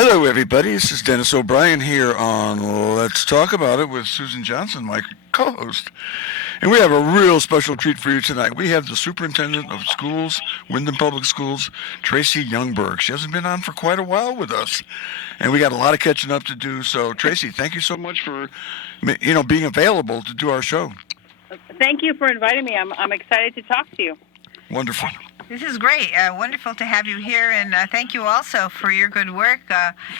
Hello, everybody. This is Dennis O'Brien here on Let's Talk About It with Susan Johnson, my co-host. And we have a real special treat for you tonight. We have the Superintendent of Schools, Windham Public Schools, Tracy Youngberg. She hasn't been on for quite a while with us, and we got a lot of catching up to do. So, Tracy, thank you so much for, being available to do our show. Thank you for inviting me. I'm excited to talk to you. Wonderful. This is great. Wonderful to have you here, and thank you also for your good work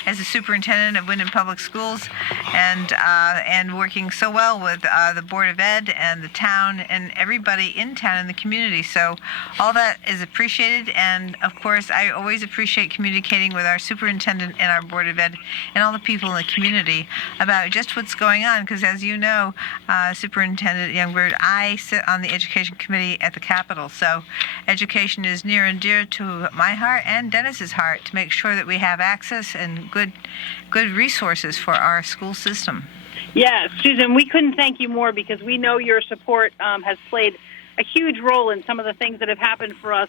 as a superintendent of Windham Public Schools, and working so well with the Board of Ed and the town and everybody in town and the community. So all that is appreciated, and of course I always appreciate communicating with our superintendent and our Board of Ed and all the people in the community about just what's going on, because as you know, Superintendent Youngberg, I sit on the Education Committee at the Capitol, so education is near and dear to my heart and Dennis's heart, to make sure that we have access and good resources for our school system. Yeah, Susan, we couldn't thank you more, because we know your support has played a huge role in some of the things that have happened for us.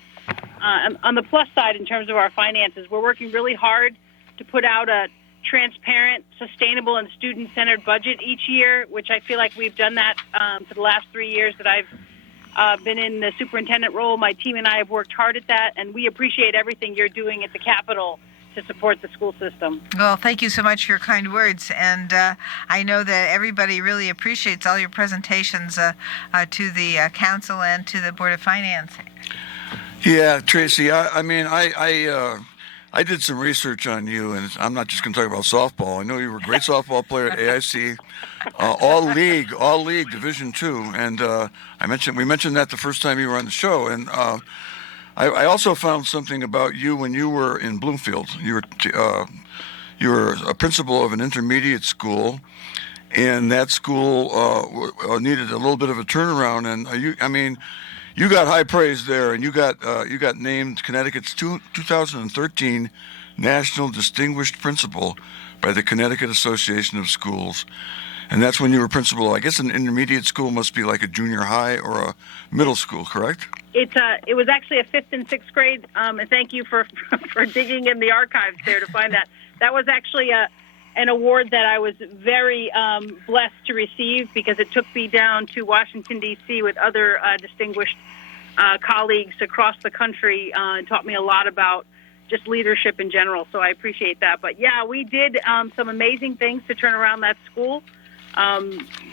On the plus side, in terms of our finances, we're working really hard to put out a transparent, sustainable, and student-centered budget each year, which I feel like we've done that for the last 3 years that I've been in the superintendent role. My team and I have worked hard at that, and we appreciate everything you're doing at the Capitol to support the school system. Well, thank you so much for your kind words, and I know that everybody really appreciates all your presentations to the council and to the Board of Finance. Yeah, Tracy, I did some research on you, and I'm not just going to talk about softball. I know you were a great softball player at AIC, all league Division II, and we mentioned that the first time you were on the show, and I also found something about you when you were in Bloomfield. You were a principal of an intermediate school, and that school needed a little bit of a turnaround, and you got high praise there, and you got named Connecticut's 2013 National Distinguished Principal by the Connecticut Association of Schools. And that's when you were principal. I guess an intermediate school must be like a junior high or a middle school, correct? It was actually a 5th and 6th grade, and thank you for digging in the archives there to find that. That was actually an award that I was very blessed to receive, because it took me down to Washington, D.C. with other distinguished colleagues across the country, and taught me a lot about just leadership in general, so I appreciate that. But yeah, we did some amazing things to turn around that school.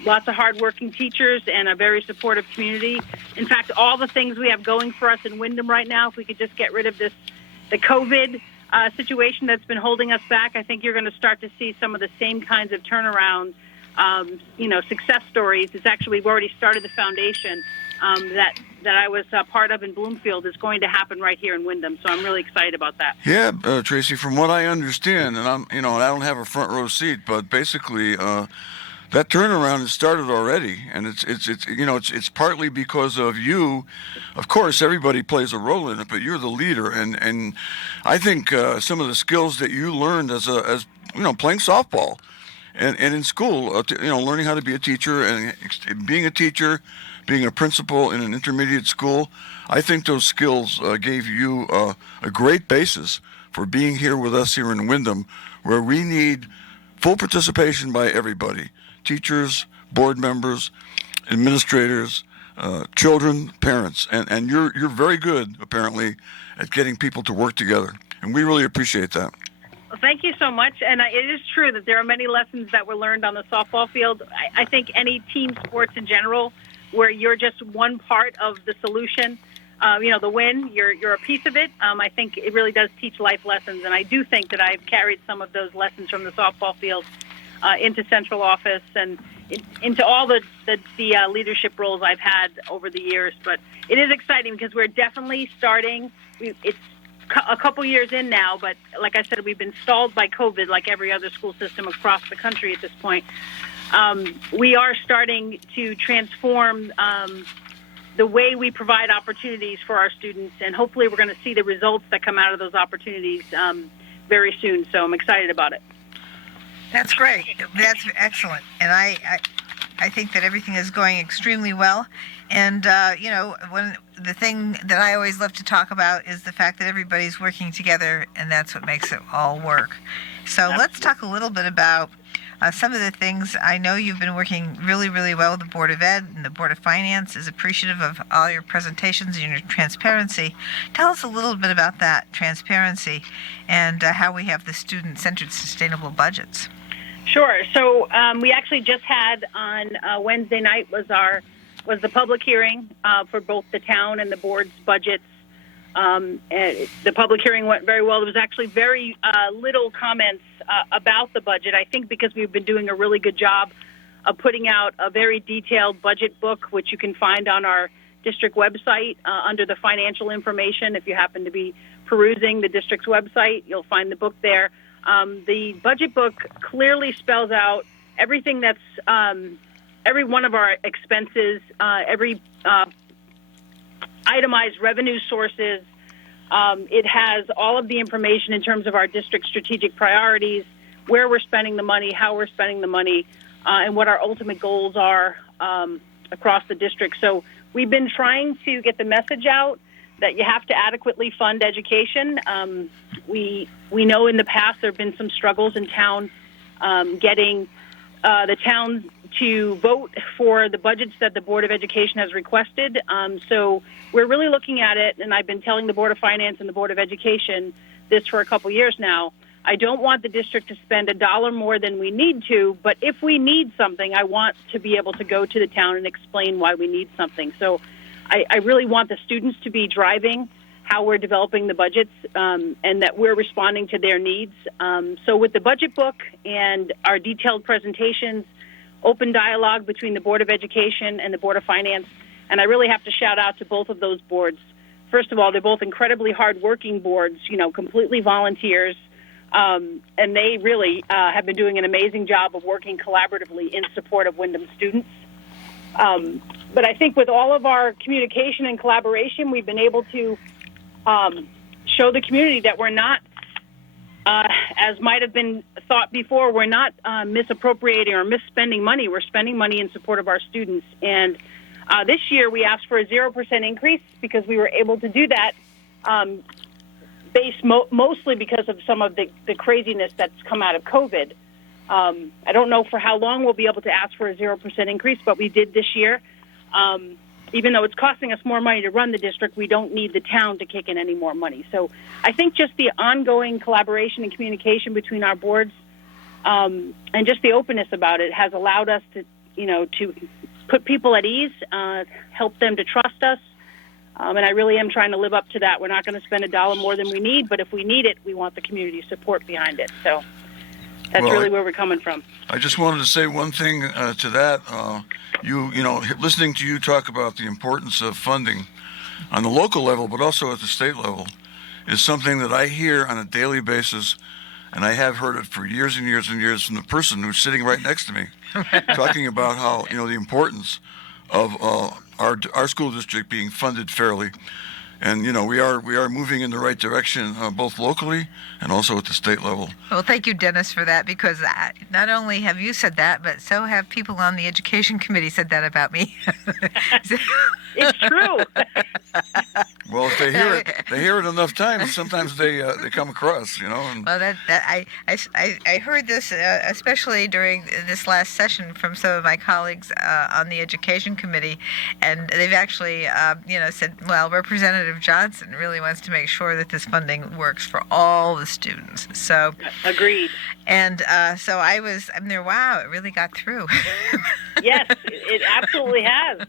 Lots of hardworking teachers and a very supportive community. In fact, all the things we have going for us in Windham right now, if we could just get rid of the COVID situation that's been holding us back, I think you're going to start to see some of the same kinds of turnaround, success stories. It's actually, we've already started the foundation that I was part of in Bloomfield is going to happen right here in Windham. So I'm really excited about that. Yeah, Tracy, from what I understand, and I don't have a front row seat, but basically, that turnaround has started already, and it's partly because of you. Of course, everybody plays a role in it, but you're the leader, and I think some of the skills that you learned as playing softball, and in school, learning how to be a teacher and being a teacher, being a principal in an intermediate school, I think those skills gave you a great basis for being here with us here in Windham, where we need full participation by everybody. Teachers, board members, administrators, children, parents, and you're very good, apparently, at getting people to work together, and we really appreciate that. Well, thank you so much, and it is true that there are many lessons that were learned on the softball field. I think any team sports in general, where you're just one part of the solution, the win, you're a piece of it. I think it really does teach life lessons, and I do think that I've carried some of those lessons from the softball field into central office and into all the leadership roles I've had over the years. But it is exciting because we're definitely starting. It's a couple years in now, but like I said, we've been stalled by COVID like every other school system across the country at this point. We are starting to transform the way we provide opportunities for our students, and hopefully we're going to see the results that come out of those opportunities very soon. So I'm excited about it. That's great. That's excellent. And I think that everything is going extremely well. And, when the thing that I always love to talk about is the fact that everybody's working together, and that's what makes it all work. So let's talk a little bit about some of the things. I know you've been working really, really well with the Board of Ed, and the Board of Finance is appreciative of all your presentations and your transparency. Tell us a little bit about that transparency and how we have the student-centered sustainable budgets. Sure. So we actually just had on Wednesday night was the public hearing for both the town and the board's budgets. And the public hearing went very well. There was actually very little comments about the budget. I think because we've been doing a really good job of putting out a very detailed budget book, which you can find on our district website under the financial information. If you happen to be perusing the district's website, you'll find the book there. The budget book clearly spells out everything that's every one of our expenses, every itemized revenue sources. It has all of the information in terms of our district strategic priorities, where we're spending the money, how we're spending the money, and what our ultimate goals are across the district. So we've been trying to get the message out that you have to adequately fund education. We know in the past there have been some struggles in town getting the town to vote for the budgets that the Board of Education has requested. So we're really looking at it, and I've been telling the Board of Finance and the Board of Education this for a couple years now. I don't want the district to spend $1 more than we need to, but if we need something, I want to be able to go to the town and explain why we need something. So I really want the students to be driving how we're developing the budgets and that we're responding to their needs. So with the budget book and our detailed presentations, open dialogue between the Board of Education and the Board of Finance, and I really have to shout out to both of those boards. First of all, they're both incredibly hard-working boards, completely volunteers, and they really have been doing an amazing job of working collaboratively in support of Windham students. But I think with all of our communication and collaboration, we've been able to show the community that we're not, as might have been thought before, we're not misappropriating or misspending money. We're spending money in support of our students. And this year we asked for a 0% increase because we were able to do that based mostly because of some of the craziness that's come out of COVID. I don't know for how long we'll be able to ask for a 0% increase, but we did this year. Even though it's costing us more money to run the district, we don't need the town to kick in any more money. So I think just the ongoing collaboration and communication between our boards and just the openness about it has allowed us to, to put people at ease, help them to trust us. And I really am trying to live up to that. We're not going to spend $1 more than we need, but if we need it, we want the community support behind it. So that's really where we're coming from. I just wanted to say one thing to that. Listening to you talk about the importance of funding on the local level, but also at the state level, is something that I hear on a daily basis, and I have heard it for years and years and years from the person who's sitting right next to me, talking about how the importance of our school district being funded fairly. And we are moving in the right direction, both locally and also at the state level. Well, thank you, Dennis, for that, because not only have you said that, but so have people on the education committee said that about me. It's true. Well, if they hear it enough times, sometimes they come across, And well, I heard this especially during this last session from some of my colleagues on the education committee, and they've actually, said, well, Representative Johnson really wants to make sure that this funding works for all the students. So agreed. And so I'm there. Wow, it really got through. Yes, it absolutely has.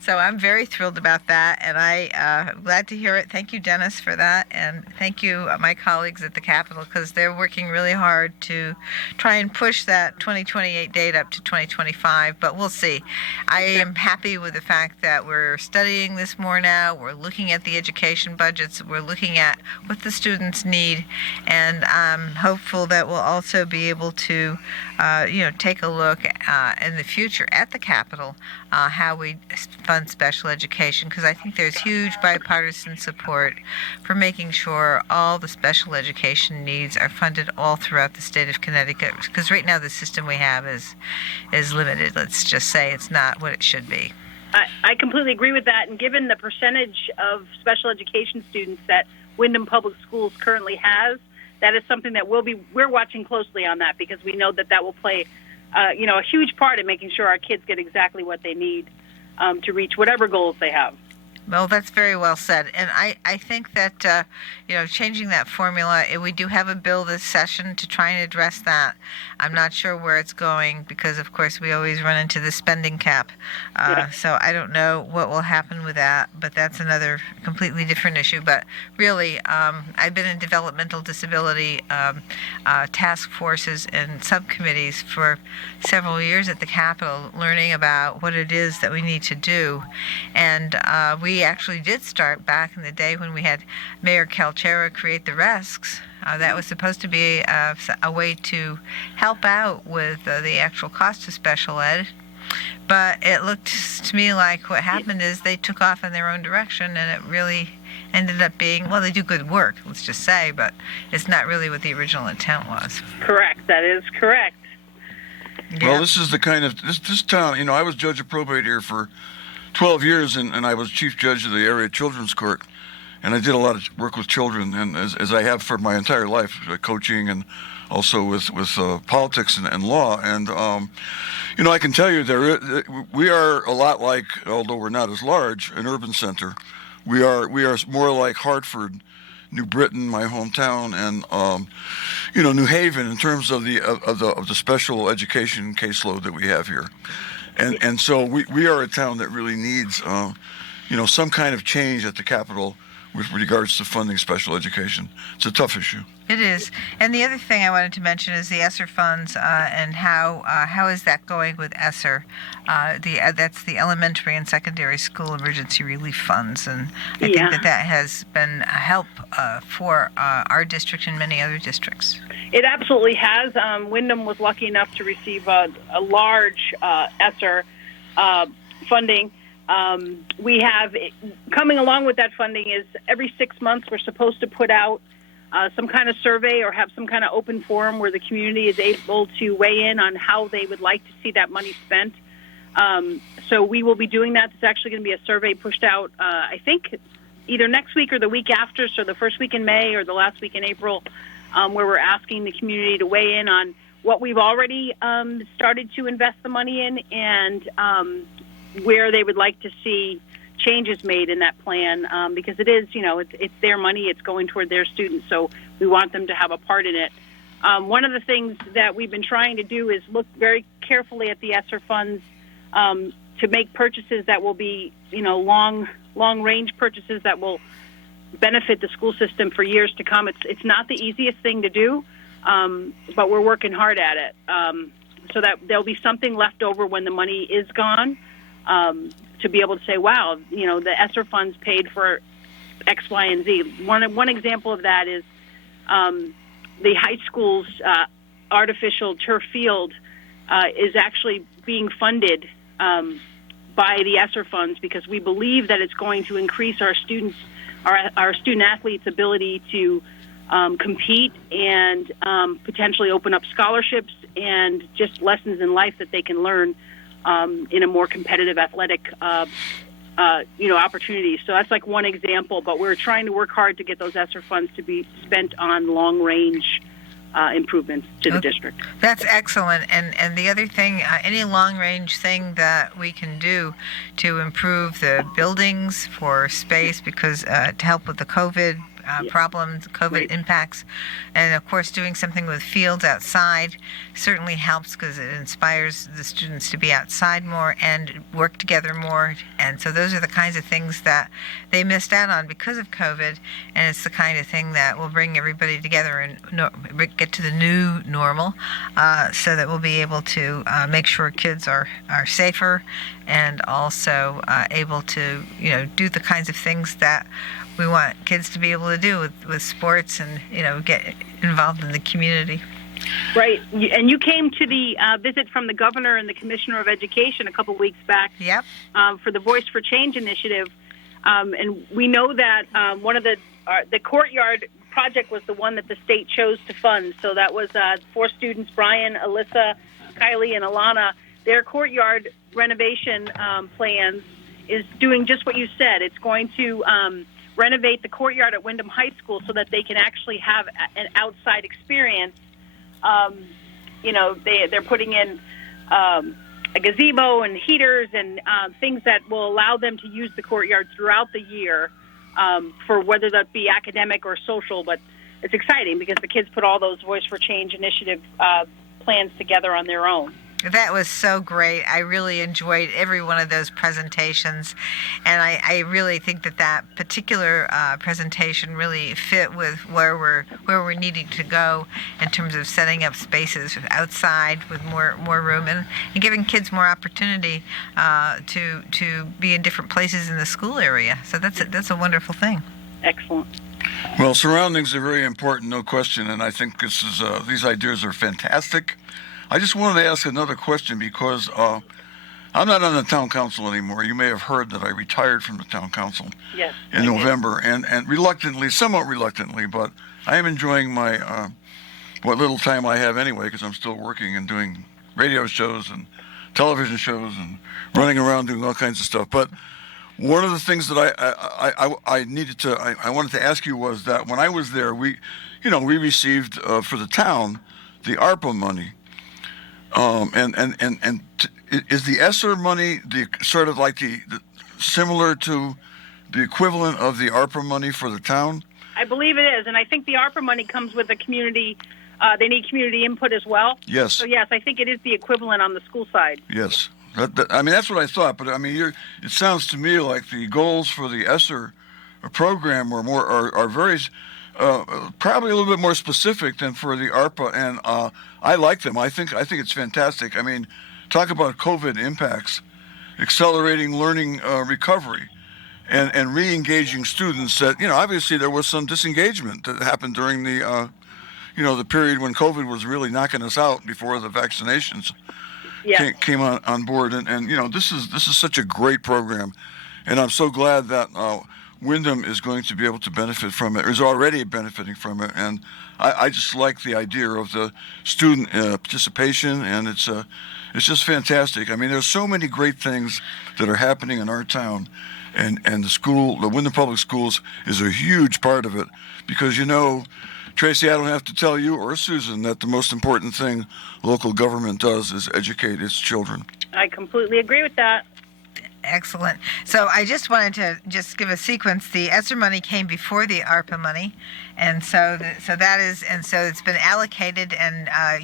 So I'm very thrilled about that, and I'm glad to hear it. Thank you, Dennis, for that, and thank you, my colleagues at the Capitol, because they're working really hard to try and push that 2028 date up to 2025, but we'll see. I am happy with the fact that we're studying this more now. We're looking at the education budgets. We're looking at what the students need, and I'm hopeful that we'll also be able to, take a look in the future at the Capitol, how we fund special education, because I think there's huge bipartisan support for making sure all the special education needs are funded all throughout the state of Connecticut. Because right now the system we have is limited. Let's just say it's not what it should be. I completely agree with that. And given the percentage of special education students that Windham Public Schools currently has, that is something that we're watching closely on that, because we know that will play, a huge part in making sure our kids get exactly what they need to reach whatever goals they have. Well, that's very well said. And I think that, changing that formula, we do have a bill this session to try and address that. I'm not sure where it's going because, of course, we always run into the spending cap. So I don't know what will happen with that, but that's another completely different issue. But really, I've been in developmental disability task forces and subcommittees for several years at the Capitol, learning about what it is that we need to do. And we actually did start back in the day when we had Mayor Calchera create the RESCs. That was supposed to be a way to help out with the actual cost of special ed. But it looked to me like what happened is they took off in their own direction, and it really ended up being, well, they do good work, let's just say, but it's not really what the original intent was. Correct. That is correct. Yeah. Well, this is the kind of, this town, I was judge of probate here for 12 years, and I was chief judge of the area children's court, and I did a lot of work with children, and as I have for my entire life, coaching and also with politics and law. And I can tell you we are a lot like, although we're not as large, an urban center. We are more like Hartford, New Britain, my hometown, and New Haven in terms of the special education caseload that we have here. And so we are a town that really needs, some kind of change at the Capitol with regards to funding special education. It's a tough issue. It is. And the other thing I wanted to mention is the ESSER funds and how is that going with ESSER? That's the elementary and secondary school emergency relief funds. And I think that has been a help for our district and many other districts. It absolutely has. Windham was lucky enough to receive a large ESSER funding. We have, coming along with that funding is every 6 months we're supposed to put out some kind of survey or have some kind of open forum where the community is able to weigh in on how they would like to see that money spent. So we will be doing that. It's actually going to be a survey pushed out, I think, either next week or the week after, so the first week in May or the last week in April, where we're asking the community to weigh in on what we've already started to invest the money in and where they would like to see changes made in that plan, because it is, it's their money, it's going toward their students, so we want them to have a part in it. One of the things that we've been trying to do is look very carefully at the ESSER funds to make purchases that will be, long-range purchases that will benefit the school system for years to come. It's not the easiest thing to do, but we're working hard at it, so that there'll be something left over when the money is gone. To be able to say, wow, the ESSER funds paid for X, Y, and Z. One example of that is the high school's artificial turf field is actually being funded by the ESSER funds because we believe that it's going to increase our students, our student athletes' ability to compete and potentially open up scholarships and just lessons in life that they can learn in a more competitive athletic, opportunities. So that's like one example, but we're trying to work hard to get those ESSER funds to be spent on long-range improvements to the district. That's excellent. And the other thing, any long-range thing that we can do to improve the buildings for space, because to help with the COVID problems, COVID Right. impacts. And of course, doing something with fields outside certainly helps because it inspires the students to be outside more and work together more. And so those are the kinds of things that they missed out on because of COVID. And it's the kind of thing that will bring everybody together and get to the new normal, so that we'll be able to make sure kids are safer and also able to do the kinds of things that we want kids to be able to do with sports and get involved in the community. Right. And you came to the visit from the governor and the commissioner of education a couple weeks back. Yep. For the Voice for Change initiative. And we know that one of the courtyard project was the one that the state chose to fund. So that was 4 students, Brian, Alyssa, Kylie, and Alana. Their courtyard renovation plans is doing just what you said. It's going to renovate the courtyard at Wyndham High School so that they can actually have an outside experience. They're putting in a gazebo and heaters and things that will allow them to use the courtyard throughout the year for whether that be academic or social. But it's exciting because the kids put all those Voice for Change initiative plans together on their own. That was so great. I really enjoyed every one of those presentations, and I really think that particular presentation really fit with where we're needing to go in terms of setting up spaces outside with more room and giving kids more opportunity to be in different places in the school area. So that's a wonderful thing. Excellent. Well, surroundings are very important, no question, and I think these ideas are fantastic. I just wanted to ask another question because I'm not on the town council anymore. You may have heard that I retired from the town council Yes. in November, and somewhat reluctantly, but I am enjoying my what little time I have anyway because I'm still working and doing radio shows and television shows and running around doing all kinds of stuff. But one of the things that I wanted to ask you was that when I was there, we received for the town the ARPA money. Is the ESSER money the sort of like the similar to the equivalent of the ARPA money for the town? I believe it is, and I think the ARPA money comes with a community. They need community input as well. Yes. So yes, I think it is the equivalent on the school side. Yes. That's what I thought. But it sounds to me like the goals for the ESSER program are very. Probably a little bit more specific than for the ARPA, and I like them. I think it's fantastic. Talk about COVID impacts, accelerating learning recovery, and re-engaging students. That obviously there was some disengagement that happened during the the period when COVID was really knocking us out before the vaccinations came on board. And this is such a great program, and I'm so glad that. Wyndham is going to be able to benefit from it, or is already benefiting from it, and I just like the idea of the student participation, and it's just fantastic. There's so many great things that are happening in our town, and the Wyndham Public Schools is a huge part of it, because Tracy, I don't have to tell you or Susan that the most important thing local government does is educate its children. I completely agree with that. Excellent. So I just wanted to give a sequence. The ESSER money came before the ARPA money, and so it's been allocated. And I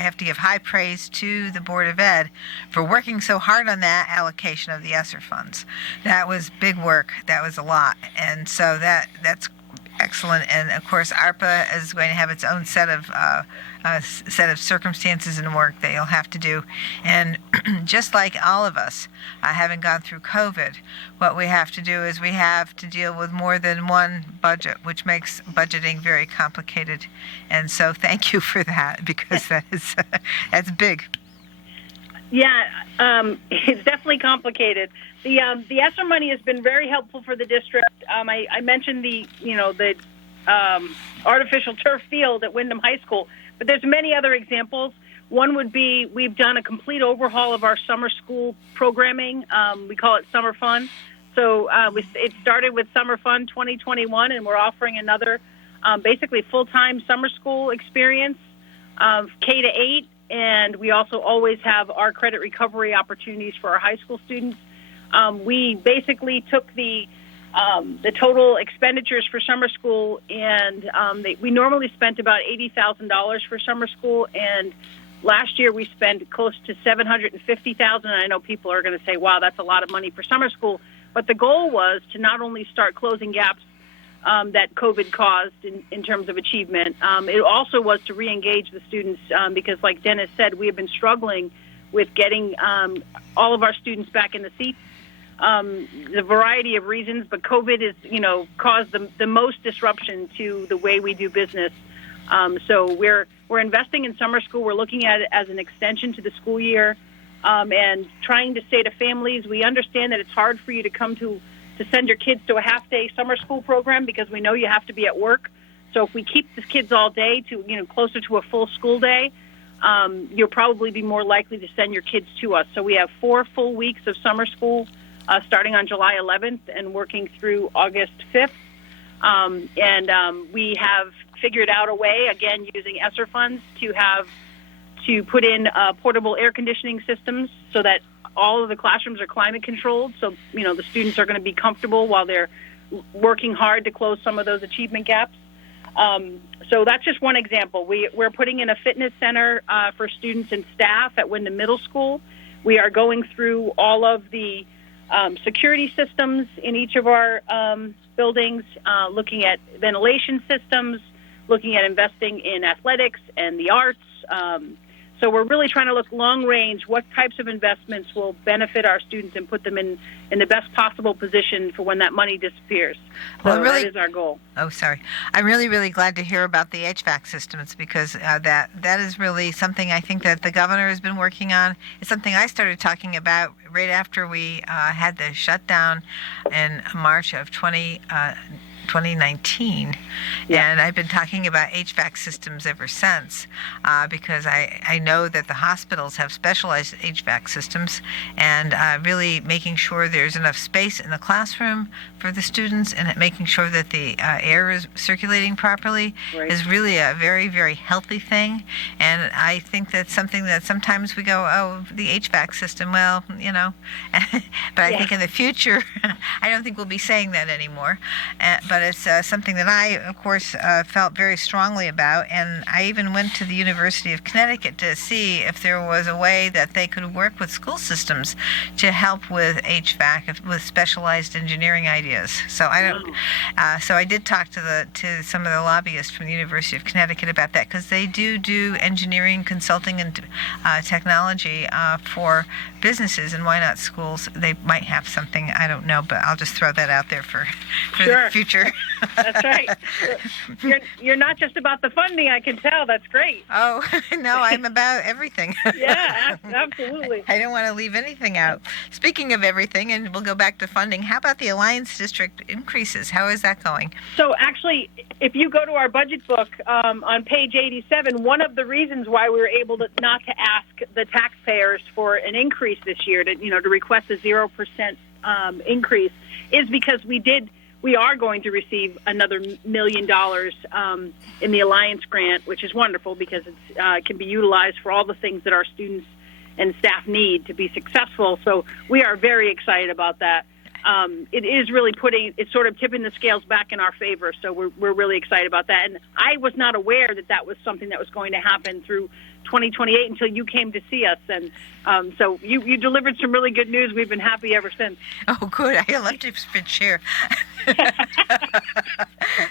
have to give high praise to the Board of Ed for working so hard on that allocation of the ESSER funds. That was big work. That was a lot, and so that's excellent. And of course, ARPA is going to have its own set of circumstances and work that you'll have to do. And just like all of us, having gone through COVID, what we have to do is we have to deal with more than one budget, which makes budgeting very complicated. And so thank you for that, because that's big. Yeah, it's definitely complicated. The ESSER money has been very helpful for the district. I mentioned the artificial turf field at Wyndham High School, but there's many other examples. One would be we've done a complete overhaul of our summer school programming. We call it Summer Fun. So it started with Summer Fun 2021, and we're offering another basically full-time summer school experience, K to 8. And we also always have our credit recovery opportunities for our high school students. We basically took the the total expenditures for summer school, and we normally spent about $80,000 for summer school, and last year we spent close to $750,000. I know people are going to say, "Wow, that's a lot of money for summer school," but the goal was to not only start closing gaps that COVID caused in terms of achievement, it also was to re-engage the students because, like Dennis said, we have been struggling with getting all of our students back in the seats. The variety of reasons, but COVID has, caused the most disruption to the way we do business. So we're investing in summer school. We're looking at it as an extension to the school year, and trying to say to families, we understand that it's hard for you to come to send your kids to a half-day summer school program because we know you have to be at work. So if we keep the kids all day to, closer to a full school day, you'll probably be more likely to send your kids to us. So we have 4 full weeks of summer school starting on July 11th and working through August 5th. We have figured out a way, again, using ESSER funds, to put in portable air conditioning systems so that all of the classrooms are climate controlled. So, the students are going to be comfortable while they're working hard to close some of those achievement gaps. So that's just one example. We're putting in a fitness center for students and staff at Wyndham Middle School. We are going through all of the security systems in each of our buildings, looking at ventilation systems, looking at investing in athletics and the arts. So we're really trying to look long range, what types of investments will benefit our students and put them in the best possible position for when that money disappears. So Well, really, that is our goal. Oh, sorry. I'm really, really glad to hear about the HVAC systems because that is really something I think that the governor has been working on. It's something I started talking about right after we had the shutdown in March of 2019, and I've been talking about HVAC systems ever since because I know that the hospitals have specialized HVAC systems, and really making sure there's enough space in the classroom for the students and making sure that the air is circulating properly is really a very, very healthy thing. And I think that's something that sometimes we go, oh, the HVAC system, well, but I think in the future, I don't think we'll be saying that anymore. But it's something that I, of course, felt very strongly about, and I even went to the University of Connecticut to see if there was a way that they could work with school systems to help with HVAC, with specialized engineering ideas. So I did talk to some of the lobbyists from the University of Connecticut about that because they do engineering, consulting, and technology for businesses, and why not schools? They might have something, I don't know, but I'll just throw that out there for the future. That's right. You're not just about the funding, I can tell. That's great. Oh, no, I'm about everything. Yeah, absolutely. I don't want to leave anything out. Speaking of everything, and we'll go back to funding, how about the Alliance District increases? How is that going? So actually, if you go to our budget book on page 87, one of the reasons why we were able to not to ask the taxpayers for an increase this year, to request a 0% increase, is because we are going to receive another $1 million in the Alliance grant, which is wonderful because it can be utilized for all the things that our students and staff need to be successful. So we are very excited about that. It is really it's sort of tipping the scales back in our favor. So we're really excited about that. And I was not aware that was something that was going to happen through 2028 until you came to see us. And so you delivered some really good news. We've been happy ever since. Oh, good. I love to share.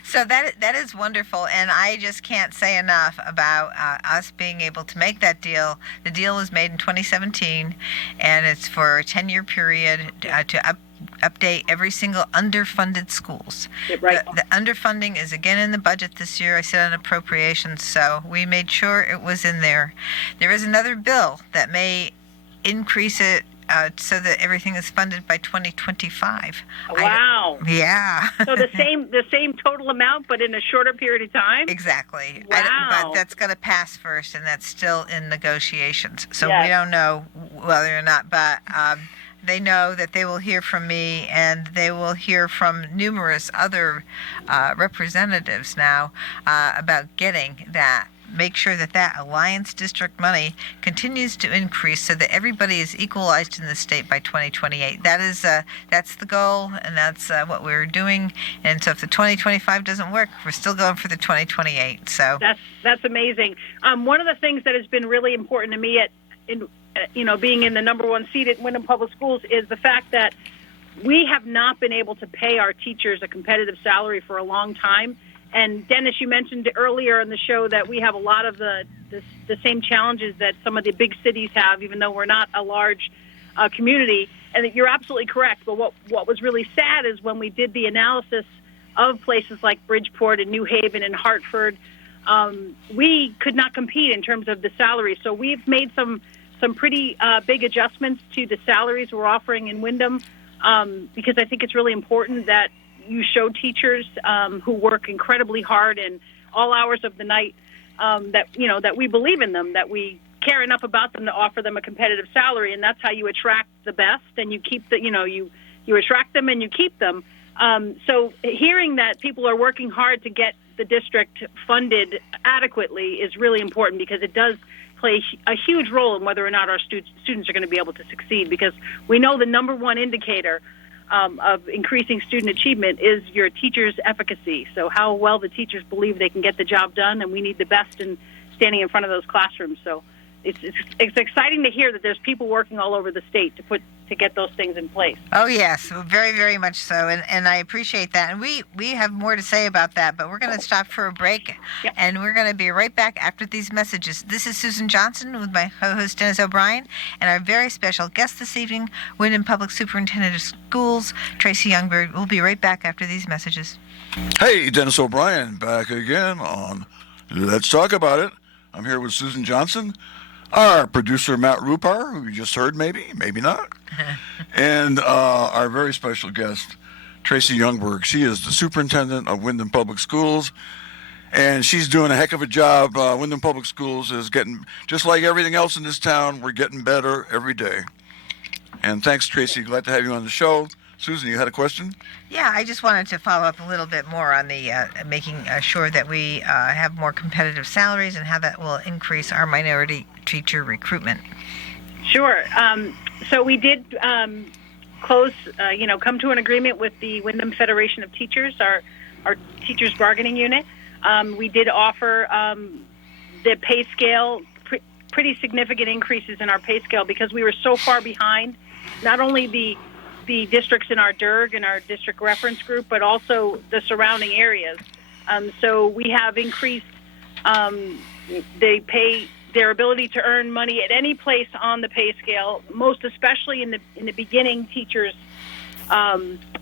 So that is wonderful, and I just can't say enough about us being able to make that deal. The deal was made in 2017, and it's for a 10-year period to update every single underfunded schools. Right. The underfunding is again in the budget this year. I said on appropriations, so we made sure it was in there. There is another bill that may increase it so that everything is funded by 2025. Wow. Yeah. So the same total amount, but in a shorter period of time? Exactly. Wow. But that's got to pass first, and that's still in negotiations. So Yes. we don't know whether or not, but they know that they will hear from me, and they will hear from numerous other representatives now about getting that make sure that Alliance District money continues to increase so that everybody is equalized in the state by 2028. That's the goal, and that's what we're doing. And so if the 2025 doesn't work, we're still going for the 2028. So that's amazing. One of the things that has been really important to me being in the number one seat at Windham Public Schools is the fact that we have not been able to pay our teachers a competitive salary for a long time. And Dennis, you mentioned earlier in the show that we have a lot of the same challenges that some of the big cities have, even though we're not a large community. And you're absolutely correct. But what was really sad is when we did the analysis of places like Bridgeport and New Haven and Hartford, we could not compete in terms of the salaries. So we've made some pretty big adjustments to the salaries we're offering in Windham, because I think it's really important that you show teachers who work incredibly hard and all hours of the night that we believe in them, that we care enough about them to offer them a competitive salary, and that's how you attract the best and you keep you attract them and you keep them. So hearing that people are working hard to get the district funded adequately is really important, because it does play a huge role in whether or not our students are going to be able to succeed, because we know the number one indicator of increasing student achievement is your teacher's efficacy. So how well the teachers believe they can get the job done, and we need the best in standing in front of those classrooms. So it's exciting to hear that there's people working all over the state to get those things in place. Oh yes, very, very much so, and I appreciate that. And we have more to say about that, but we're going to stop for a break, and we're going to be right back after these messages. This is Susan Johnson with my co-host Dennis O'Brien, and our very special guest this evening, Windham Public Superintendent of Schools, Tracy Youngberg. We'll be right back after these messages. Hey, Dennis O'Brien back again on Let's Talk About It. I'm here with Susan Johnson, our producer Matt Rupar, who you just heard, maybe not, and our very special guest, Tracy Youngberg. She is the superintendent of Windham Public Schools, and she's doing a heck of a job. Windham Public Schools is getting, just like everything else in this town, we're getting better every day. And thanks, Tracy. Glad to have you on the show. Susan, you had a question? Yeah, I just wanted to follow up a little bit more on the making sure that we have more competitive salaries and how that will increase our minority teacher recruitment. Sure. So we did come to an agreement with the Windham Federation of Teachers, our teachers bargaining unit. We did offer the pay scale, pretty significant increases in our pay scale, because we were so far behind, not only the districts in our DIRG and our district reference group, but also the surrounding areas. So we have increased their ability to earn money at any place on the pay scale, most especially in the beginning teachers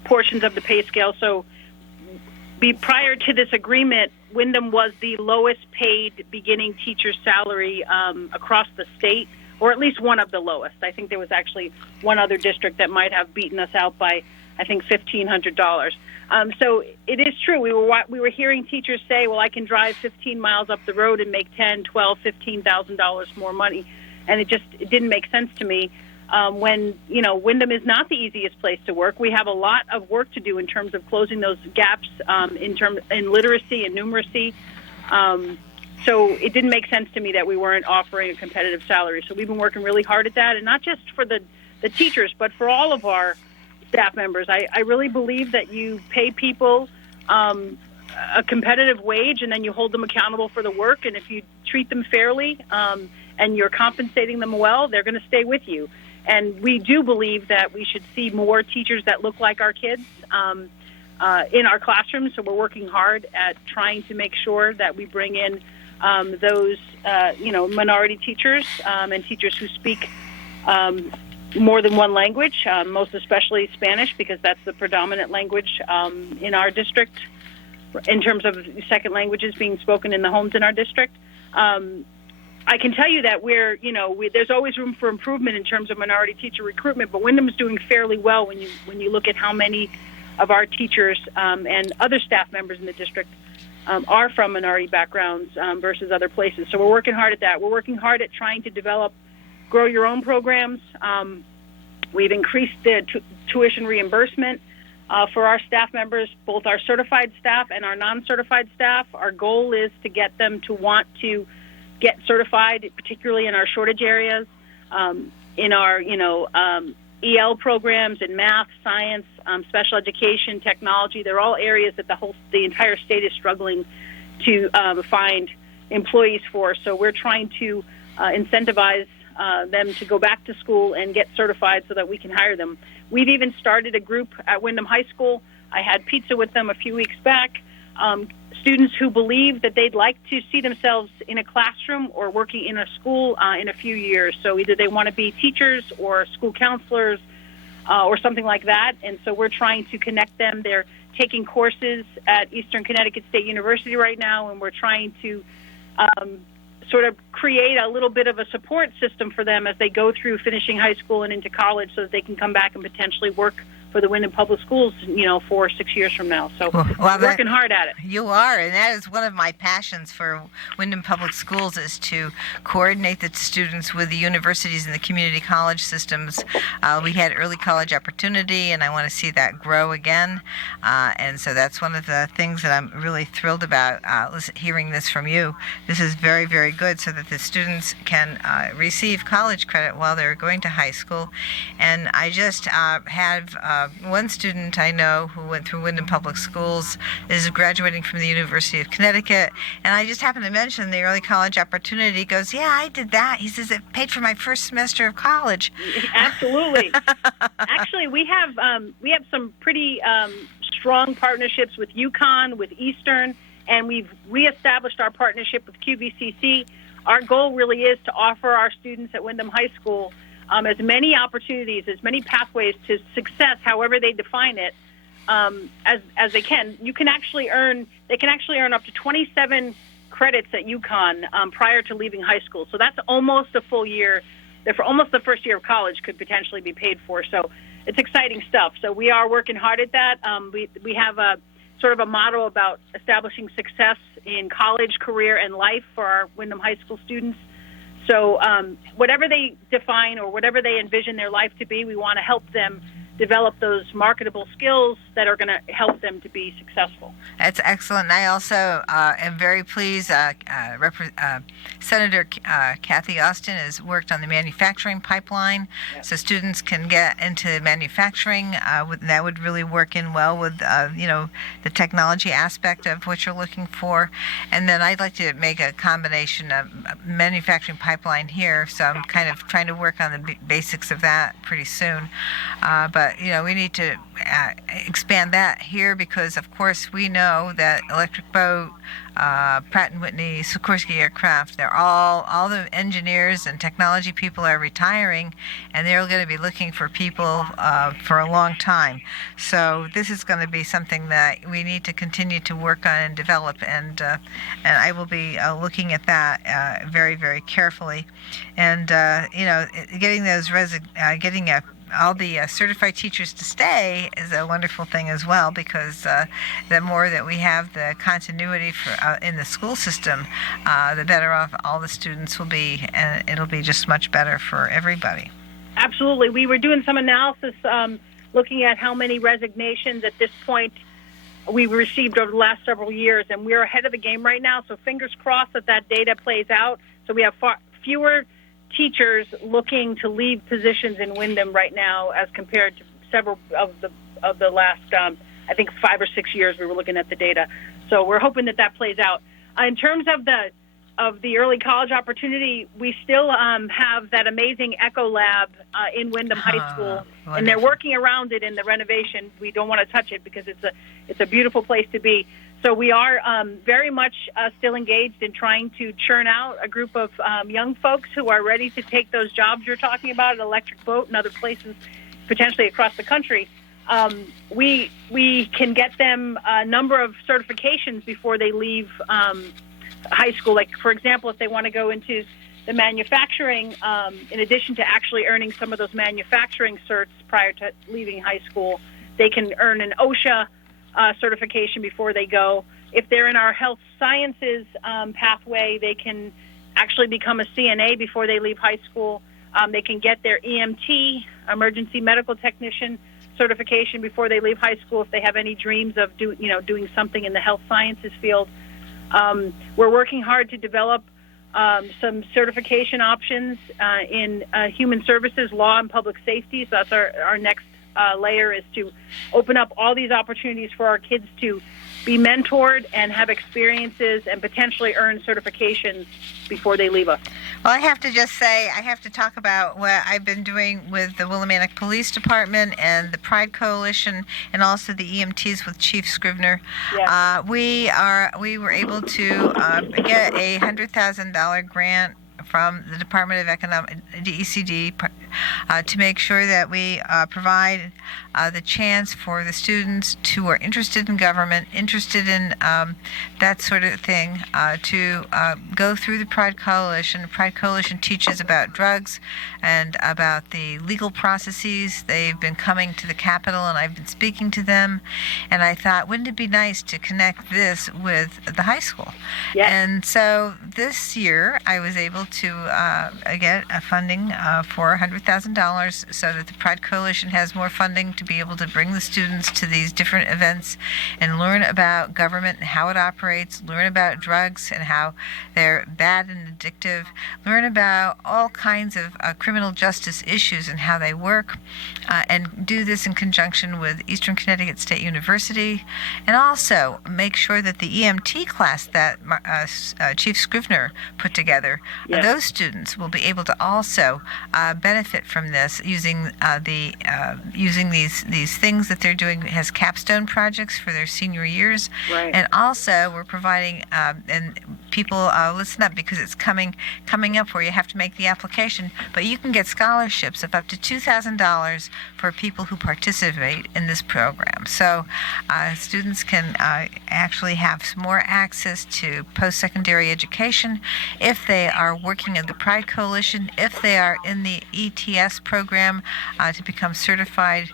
portions of the pay scale. So prior to this agreement, Windham was the lowest paid beginning teacher's salary across the state, or at least one of the lowest. I think there was actually one other district that might have beaten us out by, I think, $1,500. So it is true. We were hearing teachers say, well, I can drive 15 miles up the road and make $10,000, $12,000, $15,000 more money. And it didn't make sense to me when, Windham is not the easiest place to work. We have a lot of work to do in terms of closing those gaps in literacy and numeracy. So it didn't make sense to me that we weren't offering a competitive salary. So we've been working really hard at that, and not just for the teachers, but for all of our staff members. I really believe that you pay people a competitive wage, and then you hold them accountable for the work. And if you treat them fairly and you're compensating them well, they're going to stay with you. And we do believe that we should see more teachers that look like our kids in our classrooms. So we're working hard at trying to make sure that we bring in those, minority teachers and teachers who speak more than one language, most especially Spanish, because that's the predominant language in our district in terms of second languages being spoken in the homes in our district. I can tell you that there's always room for improvement in terms of minority teacher recruitment, but Windham's doing fairly well when you look at how many of our teachers and other staff members in the district are from minority backgrounds versus other places. So we're working hard at that. We're working hard at trying to develop grow your own programs. We've increased the tuition reimbursement for our staff members, both our certified staff and our non-certified staff. Our goal is to get them to want to get certified, particularly in our shortage areas, in our, EL programs in math, science, special education, technology. They're all areas that the entire state is struggling to find employees for. So we're trying to incentivize them to go back to school and get certified so that we can hire them. We've even started a group at Windham High School. I had pizza with them a few weeks back. Students who believe that they'd like to see themselves in a classroom or working in a school in a few years. So either they want to be teachers or school counselors or something like that. And so we're trying to connect them. They're taking courses at Eastern Connecticut State University right now, and we're trying to sort of create a little bit of a support system for them as they go through finishing high school and into college so that they can come back and potentially work for the Windham Public Schools, 4 or 6 years from now. So we're working hard at it. You are, and that is one of my passions for Windham Public Schools is to coordinate the students with the universities and the community college systems. We had early college opportunity, and I want to see that grow again. And so that's one of the things that I'm really thrilled about hearing this from you. This is very, very good so that the students can receive college credit while they're going to high school. And I just have one student I know who went through Windham Public Schools is graduating from the University of Connecticut, and I just happened to mention the early college opportunity. He goes, yeah, I did that. He says it paid for my first semester of college. Absolutely. Actually, we have some pretty strong partnerships with UConn, with Eastern, and we've reestablished our partnership with QVCC. Our goal really is to offer our students at Windham High School as many opportunities, as many pathways to success, however they define it, as they can. They can actually earn up to 27 credits at UConn prior to leaving high school. So that's almost a full year. For almost the first year of college could potentially be paid for. So it's exciting stuff. So we are working hard at that. We have a sort of a motto about establishing success in college, career, and life for our Windham High School students. So whatever they define or whatever they envision their life to be, we want to help them develop those marketable skills that are going to help them to be successful. That's excellent. I also am very pleased. Senator Kathy Austin has worked on the manufacturing pipeline, so students can get into manufacturing. That would really work in well with the technology aspect of what you're looking for. And then I'd like to make a combination of manufacturing pipeline here. So I'm kind of trying to work on the basics of that pretty soon. But we need to expand that here because, of course, we know that Electric Boat, Pratt & Whitney, Sikorsky Aircraft, they're all the engineers and technology people are retiring, and they're going to be looking for people for a long time. So this is going to be something that we need to continue to work on and develop, and I will be looking at that very, very carefully. And getting those all the certified teachers to stay is a wonderful thing as well because the more that we have the continuity in the school system, the better off all the students will be, and it'll be just much better for everybody. Absolutely. We were doing some analysis looking at how many resignations at this point we received over the last several years, and we're ahead of the game right now, so fingers crossed that data plays out. So we have fewer teachers looking to leave positions in Windham right now as compared to several of the last, I think 5 or 6 years we were looking at the data. So we're hoping that plays out. In terms of the early college opportunity, we still have that amazing Echo Lab in Windham High School, wonderful. And they're working around it in the renovation. We don't want to touch it because it's a beautiful place to be. So we are very much still engaged in trying to churn out a group of young folks who are ready to take those jobs you're talking about at Electric Boat and other places, potentially across the country. We can get them a number of certifications before they leave high school. Like, for example, if they want to go into the manufacturing, in addition to actually earning some of those manufacturing certs prior to leaving high school, they can earn an OSHA certification before they go. If they're in our health sciences pathway, they can actually become a CNA before they leave high school. They can get their EMT, emergency medical technician certification before they leave high school if they have any dreams of doing something in the health sciences field. We're working hard to develop some certification options in human services, law, and public safety. So that's our next layer, is to open up all these opportunities for our kids to be mentored and have experiences and potentially earn certifications before they leave us. Well, I have to just say, I have to talk about what I've been doing with the Willimantic Police Department and the Pride Coalition, and also the EMTs with Chief Scrivener. Yes. We were able to get a $100,000 grant from the Department of Economic, DECD, to make sure that we provide the chance for the students who are interested in government, interested in that sort of thing, to go through the Pride Coalition. The Pride Coalition teaches about drugs and about the legal processes. They've been coming to the Capitol, and I've been speaking to them. And I thought, wouldn't it be nice to connect this with the high school? Yes. And so this year, I was able to get a funding for $100,000 so that the Pride Coalition has more funding to be able to bring the students to these different events and learn about government and how it operates, learn about drugs and how they're bad and addictive, learn about all kinds of criminal justice issues and how they work, and do this in conjunction with Eastern Connecticut State University, and also make sure that the EMT class that Chief Scrivener put together, Yes. those students will be able to also benefit from this using using these things that they're doing as capstone projects for their senior years. Right. And also we're providing and people listen up, because it's coming up where you have to make the application, but you can get scholarships of up to $2,000 for people who participate in this program. So students can actually have some more access to post-secondary education if they are working in the Pride Coalition, if they are in the ETS program to become certified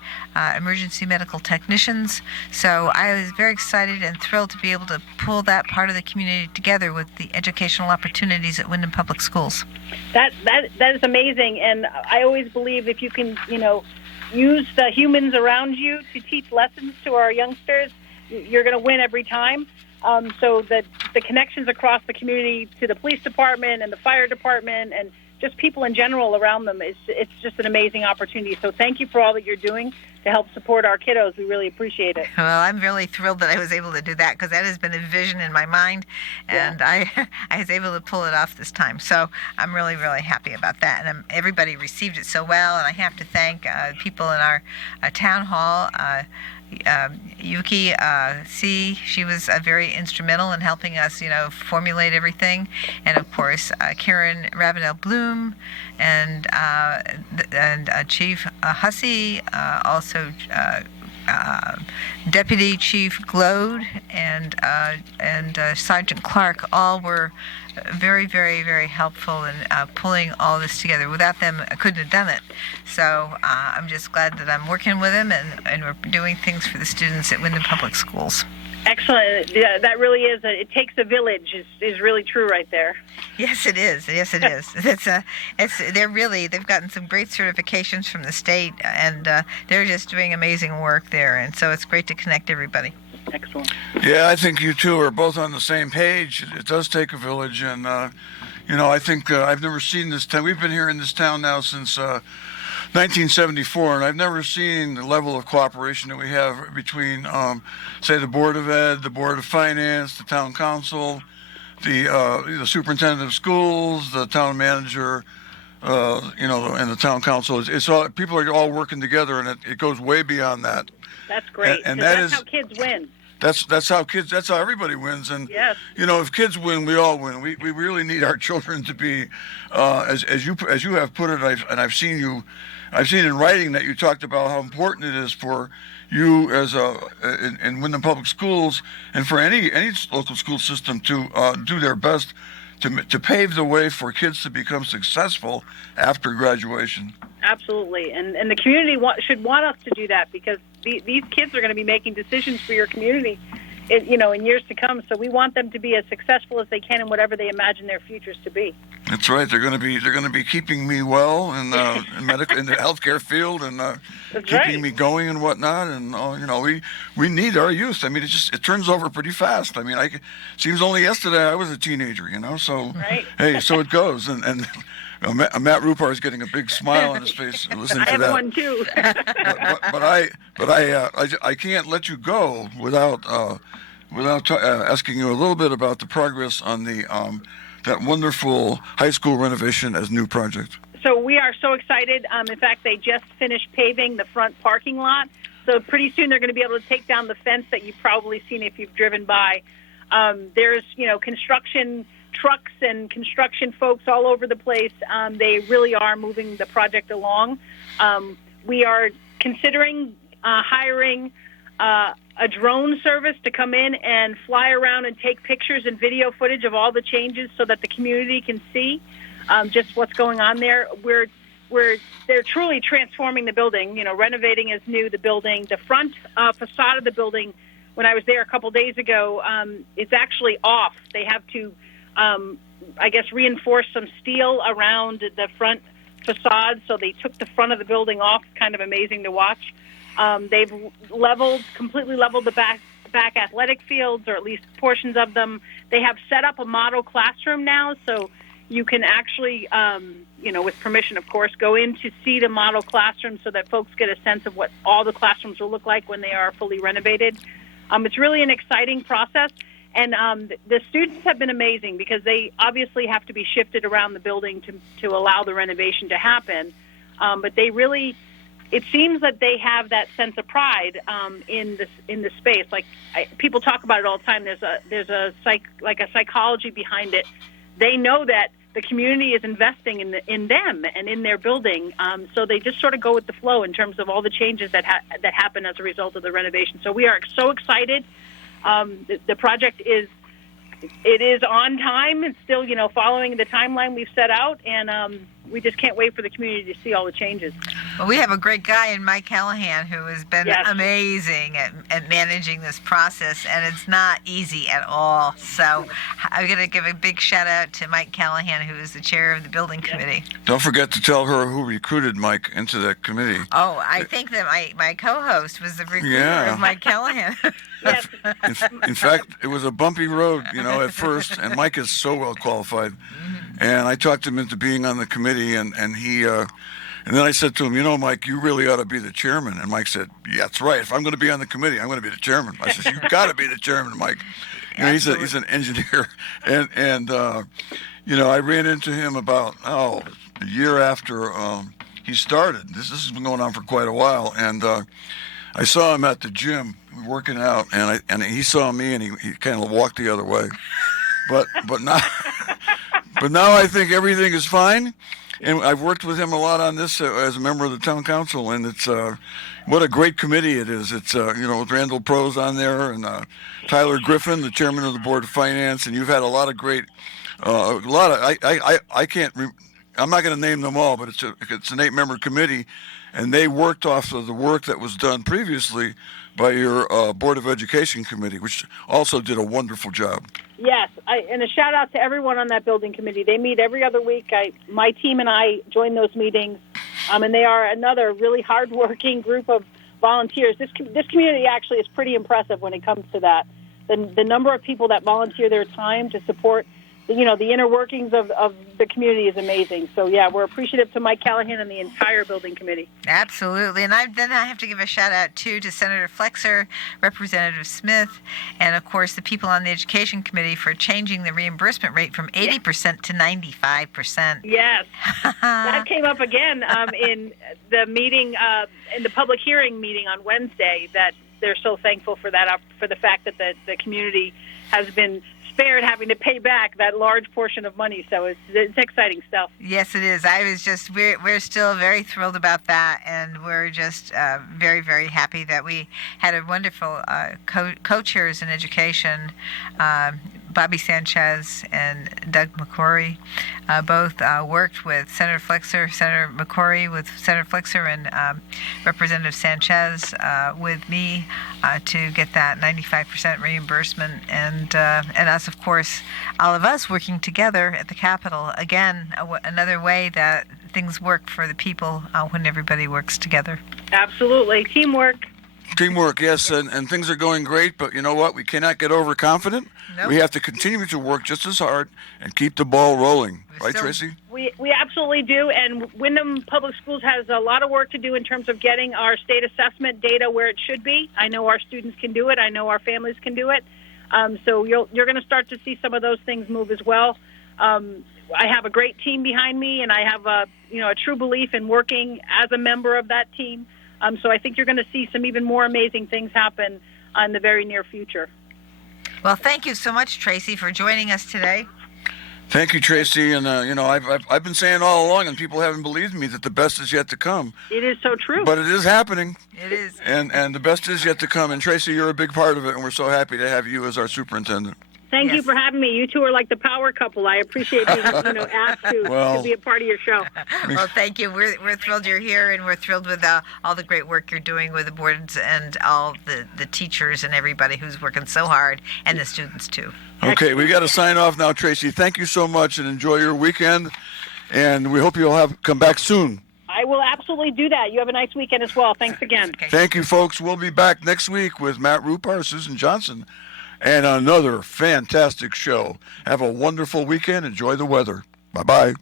emergency medical technicians. So I was very excited and thrilled to be able to pull that part of the community together with the educational opportunities at Windham Public Schools. That is amazing, and I always believe if you can, use the humans around you to teach lessons to our youngsters, you're going to win every time. So that the connections across the community to the police department and the fire department and just people in general around them, it's just an amazing opportunity. So thank you for all that you're doing to help support our kiddos. We really appreciate it. Well, I'm really thrilled that I was able to do that, because that has been a vision in my mind, and I was able to pull it off this time. So I'm really, really happy about that. And everybody received it so well, and I have to thank people in our town hall. Yuki C, she was very instrumental in helping us, formulate everything, and of course Karen Ravenel Bloom and Chief Hussey, also Deputy Chief Glode and Sergeant Clark, all were very, very, very helpful in pulling all this together. Without them, I couldn't have done it. So I'm just glad that I'm working with them, and we're doing things for the students at Windham Public Schools. Excellent. Yeah, that really is. It takes a village. Is really true right there. Yes, it is. Yes, it is. They've gotten some great certifications from the state, and they're just doing amazing work there. And so it's great to connect everybody. Excellent. Yeah, I think you two are both on the same page. It does take a village, and I think I've never seen this town. We've been here in this town now since 1974, and I've never seen the level of cooperation that we have between, say, the Board of Ed, the Board of Finance, the Town Council, the Superintendent of Schools, the Town Manager, and the Town Council. It's all, people are all working together, and it goes way beyond that. That's great. And 'cause that's how kids win. That's how everybody wins. And Yes. if kids win, we all win. We really need our children to be, as you have put it, I've seen in writing that you talked about how important it is for you as in Windham Public Schools, and for any local school system to do their best to pave the way for kids to become successful after graduation. Absolutely, and the community should want us to do that, because these kids are going to be making decisions for your community in years to come. So we want them to be as successful as they can in whatever they imagine their futures to be. That's right. They're going to be keeping me well in medical in the healthcare field and keeping me going and whatnot. And we need our youth. I mean, it turns over pretty fast. I mean, seems only yesterday I was a teenager. So right. Hey, so it goes. And Matt Rupar is getting a big smile on his face listening to that. I have one too. but I can't let you go without asking you a little bit about the progress on the that wonderful high school renovation as new project. So we are so excited. In fact, they just finished paving the front parking lot. So pretty soon they're going to be able to take down the fence that you've probably seen if you've driven by. There's construction trucks and construction folks all over the place. They really are moving the project along. We are considering hiring a drone service to come in and fly around and take pictures and video footage of all the changes so that the community can see just what's going on there. They're truly transforming the building. Renovating is new. The building, the front facade of the building. When I was there a couple days ago, it's actually off. They have to, reinforce some steel around the front facade. So they took the front of the building off. Kind of amazing to watch. They've completely leveled the back athletic fields, or at least portions of them. They have set up a model classroom now, so you can actually, with permission, of course, go in to see the model classroom so that folks get a sense of what all the classrooms will look like when they are fully renovated. It's really an exciting process, and the students have been amazing because they obviously have to be shifted around the building to allow the renovation to happen, but they really... It seems that they have that sense of pride in the space. Like people talk about it all the time. There's a psychology behind it. They know that the community is investing in them and in their building. So they just sort of go with the flow in terms of all the changes that happen as a result of the renovation. So we are so excited. The project is on time. It's still following the timeline we've set out, and we just can't wait for the community to see all the changes. Well, we have a great guy in Mike Callahan who has been amazing at managing this process, and it's not easy at all. So I'm going to give a big shout out to Mike Callahan, who is the chair of the building committee. Don't forget to tell her who recruited Mike into that committee. Oh, I think that my co-host was the recruiter of Mike Callahan. Yes. In fact, it was a bumpy road, at first, and Mike is so well qualified. And I talked him into being on the committee, and he, and then I said to him, Mike, you really ought to be the chairman. And Mike said, yeah, that's right. If I'm going to be on the committee, I'm going to be the chairman. I said, you've got to be the chairman, Mike. He's an engineer, and I ran into him about a year after he started. This has been going on for quite a while, and I saw him at the gym working out, and he saw me, and he kind of walked the other way. But now I think everything is fine, and I've worked with him a lot on this as a member of the town council, and it's what a great committee it is. It's with Randall Prose on there, and Tyler Griffin, the chairman of the board of finance, and you've had a lot of great, I can't. I'm not going to name them all, but it's an 8-member committee, and they worked off of the work that was done previously by your Board of Education committee, which also did a wonderful job. Yes, and a shout out to everyone on that building committee. They meet every other week. My team and I join those meetings, and they are another really hardworking group of volunteers. This community actually is pretty impressive when it comes to that. The number of people that volunteer their time to support the inner workings of the community is amazing. So, yeah, we're appreciative to Mike Callahan and the entire building committee. Absolutely. And then I have to give a shout out, too, to Senator Flexer, Representative Smith, and, of course, the people on the Education Committee for changing the reimbursement rate from 80% to 95%. Yes. That came up again in the meeting, in the public hearing meeting on Wednesday, that they're so thankful for that, for the fact that the community has been spared having to pay back that large portion of money. So it's exciting stuff. Yes, it is. We're still very thrilled about that, and we're just very, very happy that we had a wonderful co-chairs in education, Bobby Sanchez and Doug McCrory both worked with Senator McCrory with Senator Flexer and Representative Sanchez with me to get that 95% reimbursement, and us, of course, all of us working together at the Capitol. Again, another way that things work for the people when everybody works together. Absolutely. Teamwork. Teamwork, yes, and things are going great, but you know what? We cannot get overconfident. Nope. We have to continue to work just as hard and keep the ball rolling. Right, still- Tracy? We absolutely do, and Wyndham Public Schools has a lot of work to do in terms of getting our state assessment data where it should be. I know our students can do it. I know our families can do it. So you're going to start to see some of those things move as well. I have a great team behind me, and I have a true belief in working as a member of that team. So I think you're going to see some even more amazing things happen in the very near future. Well, thank you so much, Tracy, for joining us today. Thank you, Tracy. And I've been saying all along, and people haven't believed me, that the best is yet to come. It is so true. But it is happening. It is. And the best is yet to come. And Tracy, you're a big part of it, and we're so happy to have you as our superintendent. Thank you Yes. for having me. You two are like the power couple. I appreciate being asked to be a part of your show. Well, thank you. We're thrilled you're here, and we're thrilled with all the great work you're doing with the boards and all the teachers and everybody who's working so hard, and the students too. Okay, we got to sign off now, Tracy. Thank you so much, and enjoy your weekend. And we hope you'll come back soon. I will absolutely do that. You have a nice weekend as well. Thanks again. Okay. Thank you, folks. We'll be back next week with Matt Rupar, Susan Johnson, and another fantastic show. Have a wonderful weekend. Enjoy the weather. Bye-bye.